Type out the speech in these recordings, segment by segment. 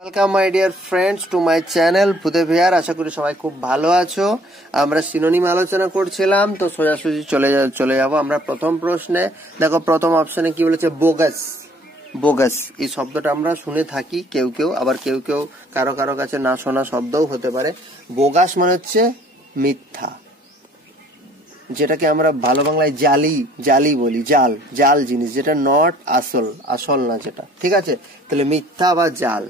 Welcome my dear friends to my channel ভূতে VR. আশা করি সবাই খুব ভালো আছো। আমরা সিনোনিম আলোচনা করছিলাম, তো সোজাসুজি চলে যাব আমরা প্রথম প্রশ্নে। দেখো প্রথম অপশনে কি বলেছে, বোগাস। বোগাস এই শব্দটা আমরা শুনে থাকি কেউ কেউ, আবার কেউ কেউ কারো কারো কাছে না শোনা শব্দও হতে পারে। বোগাস মানে হচ্ছে মিথ্যা, যেটাকে আমরা ভালো বাংলায় জালি জালি বলি, জাল জাল জিনিস, যেটা নট আসল, আসল না যেটা, ঠিক আছে? তাহলে মিথ্যা বা জাল,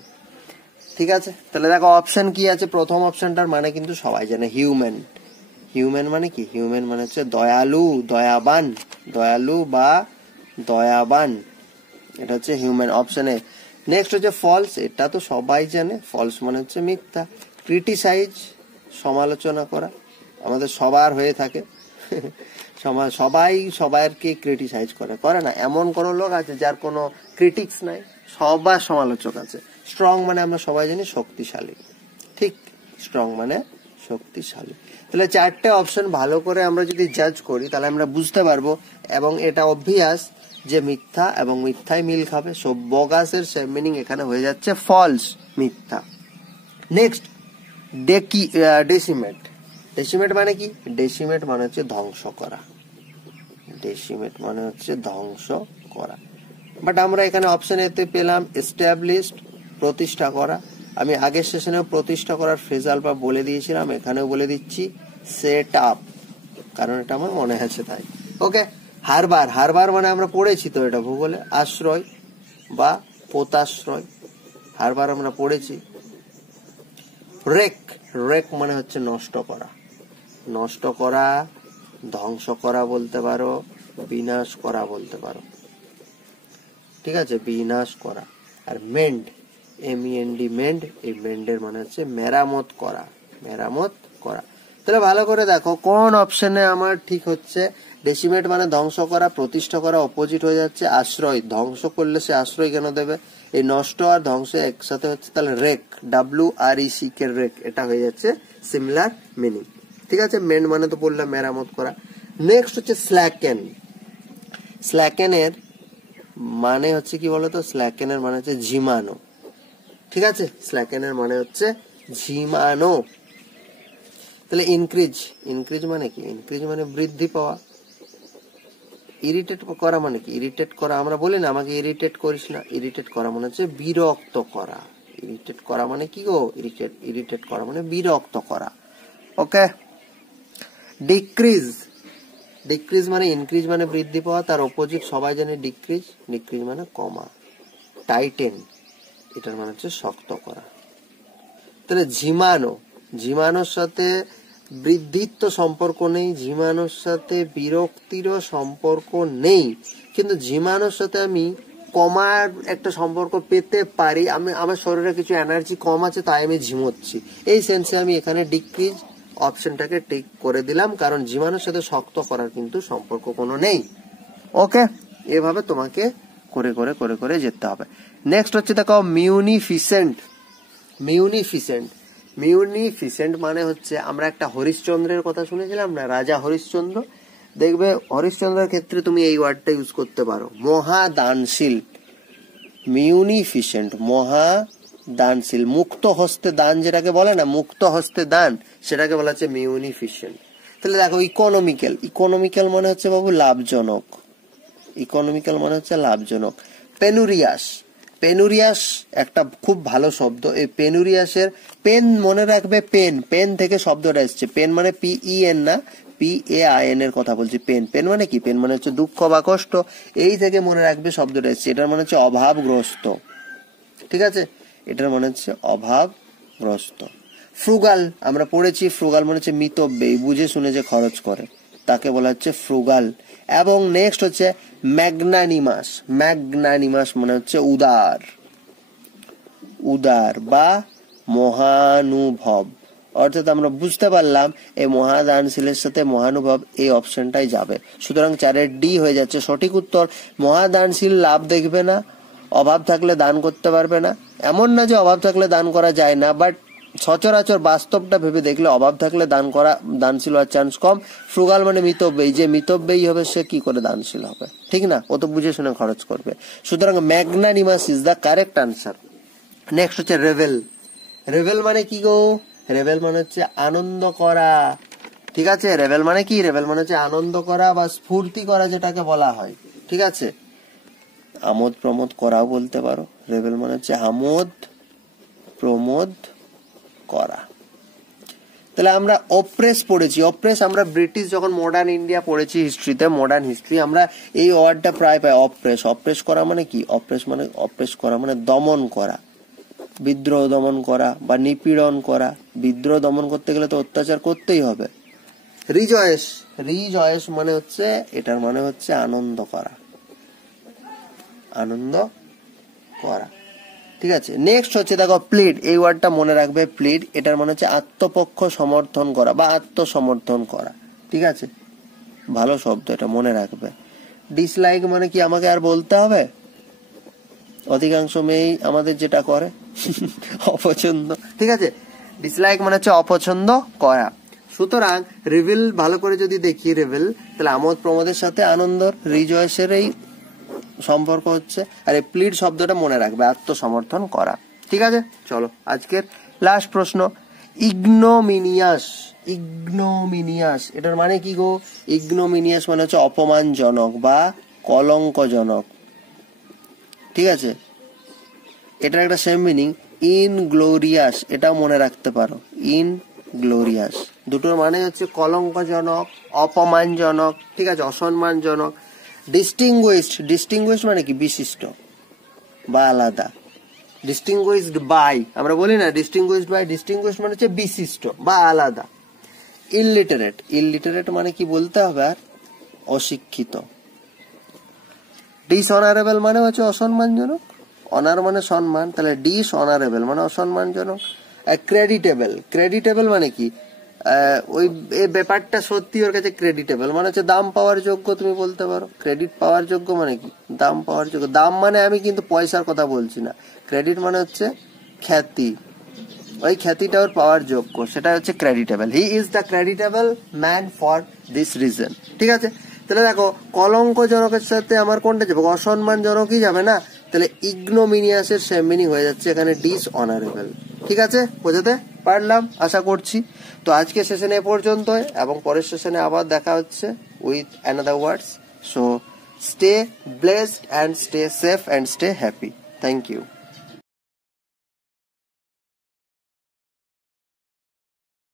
ঠিক আছে? তাহলে দেখো অপশন কি আছে। প্রথম অপশনটার মানে কিন্তু সবাই জানে, হিউম্যান। হিউম্যান মানে কি? হিউম্যান মানে হচ্ছে দয়ালু, দয়াবান, দয়ালু বা দয়াবান, এটা হচ্ছে হিউম্যান, অপশনে। নেক্সট হচ্ছে ফলস, এটা তো সবাই জানে, ফলস মানে হচ্ছে মিথ্যা। ক্রিটিসাইজ সমালোচনা করা, আমাদের সবার হয়ে থাকে সবাই সবাইকে ক্রিটিসাইজ করে না, এমন কোন লোক আছে যার কোনো ক্রিটিক্স নাই, সবার সমালোচক আছে। স্ট্রং মানে আমরা সবাই জানি শক্তিশালী, ঠিক? স্ট্রং মানে শক্তিশালী। তাহলে চারটে অপশন ভালো করে আমরা যদি জাজ করি তাহলে আমরা বুঝতে পারবো, এবং এটা অবভিয়াস যে মিথ্যা এবং মিথ্যায় মিল খাবে। সো বোগাসের সেম মিনিং এখানে হয়ে যাচ্ছে ফলস, মিথ্যা। Next decimate. ডেসিমেট মানে কি? ডেসিমেট মানে হচ্ছে ধ্বংস করা। ডেসিমেট মানে হচ্ছে ধ্বংস করা। বাট আমরা এখানে অপশন এতে পেলাম এস্টাবলিশড, প্রতিষ্ঠা করা। আমি আগের সেশনেও প্রতিষ্ঠা করার ফ্রেজাল বা বলে দিয়েছিলাম, এখানেও বলে দিচ্ছি সেট আপ, কারণ এটা আমার মনে আছে তাই। ওকে, হারবার। হারবার মানে আমরা পড়েছি তো এটা ভূগোলে, আশ্রয় বা পোতাশ্রয়। হারবার আমরা পড়েছি। রেক। রেক মানে হচ্ছে নষ্ট করা। নষ্ট করা, ধ্বংস করা বলতে পারো, বিনাশ করা বলতে পারো, ঠিক আছে? বিনাশ করা। আর মেন্ড, MEND, মেন্ড, এই মেন্ডের মানে হচ্ছে মেরামত করা, মেরামত করা। তাহলে ভালো করে দেখো কোন অপশনে আমার ঠিক হচ্ছে। ডেসিমেট মানে ধ্বংস করা, প্রতিষ্ঠা করা অপোজিট হয়ে যাচ্ছে আশ্রয়। ধ্বংস করলে সে আশ্রয় কেন দেবে? এই নষ্ট আর ধ্বংস একসাথে হচ্ছে, তাহলে রেক, WREC কে রেক, এটা হয়ে যাচ্ছে সিমিলার মিনিং, ঠিক আছে? মেন্ড মানে তো বললাম মেরামত করা। নেক্সট হচ্ছে স্ল্যাকেন। স্ল্যাকেনের মানে হচ্ছে কি বলতো? স্ল্যাকেনের মানে হচ্ছে ঝিমানো, ঠিক আছে? স্ল্যাকেনের মানে হচ্ছে ঝিমানো। তাহলে ইনক্রিজ। ইনক্রিজ মানে কি? ইনক্রিজ মানে বৃদ্ধি পাওয়া। ইরিটেট করা মানে কি? ইরিটেট করা আমরা বলি না আমাকে ইরিটেট করিস না, ইরিটেট করা মানে হচ্ছে বিরক্ত করা। ইরিটেট করা মানে কি গো? ইরিটেট করা মানে বিরক্ত করা। ওকে। ডিক্রিজ। ডিক্রিজ মানে ইনক্রিজ মানে বৃদ্ধি পাওয়া, তার অপোজিট সবাই জানে ডিক্রিজ। ডিক্রিজ মানে কমা। টাইটেন, এটার মানে হচ্ছে শক্ত করা। তাহলে ঝিমানো। ঝিমানোর সাথে বৃদ্ধির তো সম্পর্ক নেই, ঝিমানোর সাথে বিরক্তিরও সম্পর্ক নেই, কিন্তু ঝিমানোর সাথে আমি কমার একটা সম্পর্ক পেতে পারি। আমি আমার শরীরে কিছু এনার্জি কম আছে তাই আমি ঝিমোচ্ছি, এই সেন্সে আমি এখানে ডিক্রিজ অপশনটাকে টিক করে দিলাম, কারণ জীবাণুর সাথে শক্ত করার কিন্তু সম্পর্ক কোনো নেই। ওকে, এভাবে তোমাকে করে করে করে করে যেতে হবে। নেক্সট হচ্ছে দেখো মিউনিফিসেন্ট। মিউনিফিসেন্ট, মিউনিফিসেন্ট মানে হচ্ছে, আমরা একটা হরিশ্চন্দ্রের কথা শুনেছিলাম না, রাজা হরিশ্চন্দ্র। দেখবে হরিশ্চন্দ্রের ক্ষেত্রে তুমি এই ওয়ার্ডটা ইউজ করতে পারো, মহাদানশীল। মিউনিফিসেন্ট, মহাদানশীল। মুক্ত হস্তে দান যেটাকে বলে না, মুক্ত হস্তে দান, সেটাকে বলা হচ্ছে মিউনিফিসেন্ট। তাহলে দেখো ইকোনমিক্যাল। ইকোনমিক্যাল মানে হচ্ছে বাবু লাভজনক। ইকোনমিক্যাল মানে হচ্ছে লাভজনক। পেনুরিয়াস। পেনুরিয়াস একটা খুব ভালো শব্দ। এই পেনুরিয়াসের পেন মনে রাখবে, পেন, পেন থেকে শব্দটা এসছে। পেন মানে PEN না, PAIN এর কথা বলছি। পেন, পেন মানে কি? পেন মানে হচ্ছে দুঃখ বা কষ্ট, এই থেকে মনে রাখবে শব্দটা এসছে। এটার মানে হচ্ছে অভাবগ্রস্ত, ঠিক আছে? এটার মানে হচ্ছে অভাবগ্রস্ত। ফ্রুগাল আমরা পড়েছি, ফ্রুগাল মানে হচ্ছে মিতব্যয়ী, বুঝে শুনে যে খরচ করে, তাকে বলা হচ্ছে ফ্রুগাল। এবং নেক্সট হচ্ছে ম্যাগনানিমাস। ম্যাগনানিমাস মানে হচ্ছে উদার, উদার বা মহানুভব। অর্থাৎ আমরা বুঝতে পারলাম এই মহাদানশীলের সাথে মহানুভব, এই অপশনটাই যাবে। সুতরাং 4-এর ডি হয়ে যাচ্ছে সঠিক উত্তর। মহাদানশীল লাভ দেখবে না, অভাব থাকলে দান করতে পারবে না। এমন না যে অভাব থাকলে দান করা যায় না, বাট সচরাচর বাস্তবটা ভেবে দেখলে অভাব থাকলে দান করা, দানশীল হওয়ার চান্স কম। ফ্রুগাল মানে মিতব্যয়ী, যে মিতব্যয়ী হবে সে কি করে দানশীল হবে, ঠিক না? ও তো বুঝে শুনে খরচ করবে। সুতরাং magnanimous is the correct answer. Next হচ্ছে রেভেল। রেভেল মানে কি গো? রেভেল মানে হচ্ছে আনন্দ করা। ঠিক আছে, রেভেল মানে কি? রেভেল মানে হচ্ছে আনন্দ করা বা স্ফূর্তি করা, যেটাকে বলা হয়। ঠিক আছে, আমোদ প্রমোদ করাও বলতে পারো। রেভেল মানে হচ্ছে আমোদ প্রমোদ করা। তাহলে আমরা অপ্রেস পড়েছি। অপ্রেস আমরা ব্রিটিশ যখন মডার্ন ইন্ডিয়া পড়েছি হিস্ট্রিতে, মডার্ন হিস্ট্রি, আমরা এই ওয়ার্ডটা প্রায় পাই। অপ্রেস। অপ্রেস করা মানে কি? অপ্রেস করা মানে দমন করা, বিদ্রোহ দমন করা বা নিপীড়ন করা। বিদ্রোহ দমন করতে গেলে তো অত্যাচার করতেই হবে। রিজয়েস। রিজয়েস মানে হচ্ছে, এটার মানে হচ্ছে আনন্দ করা, আনন্দ করা। ঠিক আছে, নেক্সট হচ্ছে দেখো প্লিড। এই ওয়ার্ডটা মনে রাখবে, প্লিড। এটার মানে হচ্ছে আত্মপক্ষ সমর্থন করা বা আত্মসমর্থন করা। ঠিক আছে, ভালো শব্দ, এটা মনে রাখবে। ডিসলাইক মানে কি আমাকে আর বলতে হবে? অধিকাংশ মেয়েই আমাদের যেটা করে, অপছন্দ। ঠিক আছে, ডিসলাইক মানে হচ্ছে অপছন্দ করা। সুতরাং রিভিল ভালো করে যদি দেখি, রিভিল, তাহলে আমোদ প্রমোদের সাথে আনন্দর, রিজয়েসের এই সম্পর্ক হচ্ছে। আর এই প্লিড শব্দটা মনে রাখবে, আত্মসমর্থন করা। ঠিক আছে, চলো আজকের লাস্ট প্রশ্ন। ইগনোমিনিয়াস। ইগনোমিনিয়াস এটার মানে কি গো? ইগনোমিনিয়াস মানে হচ্ছে অপমানজনক বা কলঙ্কজনক। ঠিক আছে, এটার একটা সেম মিনিং ইনগ্লোরিয়াস, এটাও মনে রাখতে পারো। ইনগ্লোরিয়াস দুটোর মানে হচ্ছে কলঙ্কজনক, অপমানজনক। ঠিক আছে, অসম্মানজনক। ডিস্টিংগুইশড। ডিস্টিংগুইশড মানে কি? বিশিষ্ট বা আলাদা। ডিস্টিংগুইশড বাই আমরা বলি না, ডিস্টিংগুইশড বাই। ডিস্টিংগুইশড মানে হচ্ছে বিশিষ্ট বা আলাদা। ইললিটারেট। ইললিটারেট মানে কি বলতে হবে? আর অশিক্ষিত। ডিসঅনারেবল মানে হচ্ছে অসম্মানজনক। অনার মানে সম্মান, তাহলে ডিসঅনারেবল মানে অসম্মানজনক। ক্রেডিটেবল। ক্রেডিটেবল মানে কি? ওই ব্যাপারটা সত্যি ওর কাছে ক্রেডিটেবল মানে হচ্ছে দাম পাওয়ার যোগ্য, তুমি বলতে পারো। ক্রেডিট পাওয়ার যোগ্য মানে কি? দাম পাওয়ার যোগ্য। দাম মানে আমি কিন্তু পয়সার কথা বলছি না। ক্রেডিট মানে হচ্ছে খ্যাতি, ওই খ্যাতিটা ওর পাওয়ার যোগ্য, সেটা হচ্ছে ক্রেডিটেবল। He is the ক্রেডিটেবল man for this reason. ঠিক আছে, তাহলে দেখো কলঙ্কজনকের সাথে আমার কোনটা যাবে? অসম্মানজনকই যাবে না। তাহলে ইগনোমিনিয়াসের সেম মিনিং হয়ে যাচ্ছে এখানে ডিসঅনারেবল। ঠিক আছে, বোঝাতে পারলাম আশা করছি। তো আজকে সেশনে এ পর্যন্তই, এবং পরের সেশনে আবার দেখা হচ্ছে with another words. So stay blessed and stay safe and stay happy. Thank you.